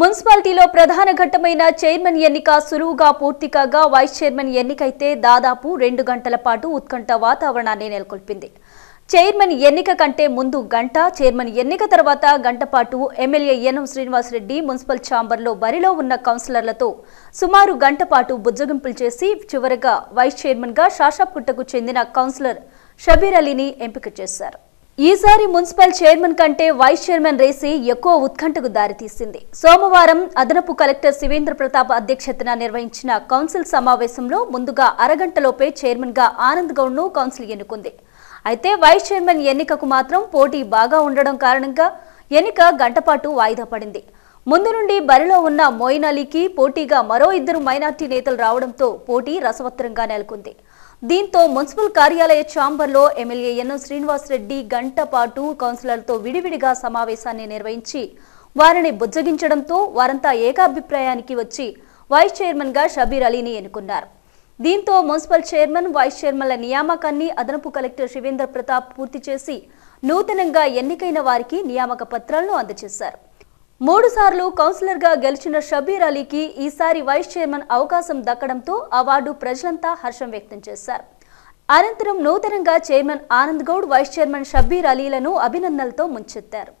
మున్సిపాలిటీలో ప్రధాన ఘట్టమైన చైర్మన్ ఎన్నిక సులువుగా పూర్తి కాగా వైస్ చైర్మన్ ఎన్నికైతే దాదాపు 2 గంటల పాటు ఉత్కంఠ వాతావరణాన్ని నెలకొల్పింది. చైర్మన్ ఎన్నిక కంటే ముందు గంట, చైర్మన్ ఎన్నిక తర్వాత గంట పాటు ఎమ్మెల్యే యనం శ్రీనివాసరెడ్డి మున్సిపల్ ఛాంబర్లో బరిలో ఉన్న కౌన్సిలర్లతో సుమారు గంట పాటు బుజ్జగింపులు చేసి చివరగా వైస్ చైర్మన్గా శాషాపుట్టకు చెందిన కౌన్సిలర్ షబీర్ అలీని ఎంపిక చేశారు. ఈసారి మున్సిపల్ చైర్మన్ కంటే వైస్ చైర్మన్ రేసి ఎక్కువ ఉత్కంఠకు దారితీసింది. సోమవారం అదనపు కలెక్టర్ శివేంద్ర ప్రతాప్ అధ్యక్షతన నిర్వహించిన కౌన్సిల్ సమావేశంలో ముందుగా అరగంటలోపే చైర్మన్ గా ఆనంద్ గౌడ్ ను కౌన్సిల్ ఎన్నుకుంది. అయితే వైస్ చైర్మన్ ఎన్నికకు మాత్రం పోటీ బాగా ఉండడం కారణంగా ఎన్నిక గంటపాటు వాయిదా పడింది. ముందు నుండి బరిలో ఉన్న మోయిన్ అలీకి పోటీగా మరో 2 మైనార్టీ నేతలు రావడంతో పోటీ రసవత్తరంగా నెలకొంది. దీంతో మున్సిపల్ కార్యాలయ ఛాంబర్లో ఎమ్మెల్యే యనం శ్రీనివాసరెడ్డి గంట పాటు కౌన్సిలర్లతో విడివిడిగా సమావేశాన్ని నిర్వహించి వారిని బుజ్జగించడంతో వారంతా ఏకాభిప్రాయానికి వచ్చి వైస్ చైర్మన్ గా షబీర్ అలీని ఎన్నుకున్నారు. దీంతో మున్సిపల్ చైర్మన్, వైస్ చైర్మన్ల నియామకాన్ని అదనపు కలెక్టర్ శివేంద్ర ప్రతాప్ పూర్తి చేసి నూతనంగా ఎన్నికైన వారికి నియామక పత్రాలను అందజేశారు. 3 సార్లు కౌన్సిలర్ గా గెలిచిన షబీర్ అలీకి ఈసారి వైస్ చైర్మన్ అవకాశం దక్కడంతో అవార్డు ప్రజలంతా హర్షం వ్యక్తం చేశారు. అనంతరం నూతనంగా chairman Anand Goud, vice chairman Shabbir అలీలను అభినందనలతో ముంచెత్తారు.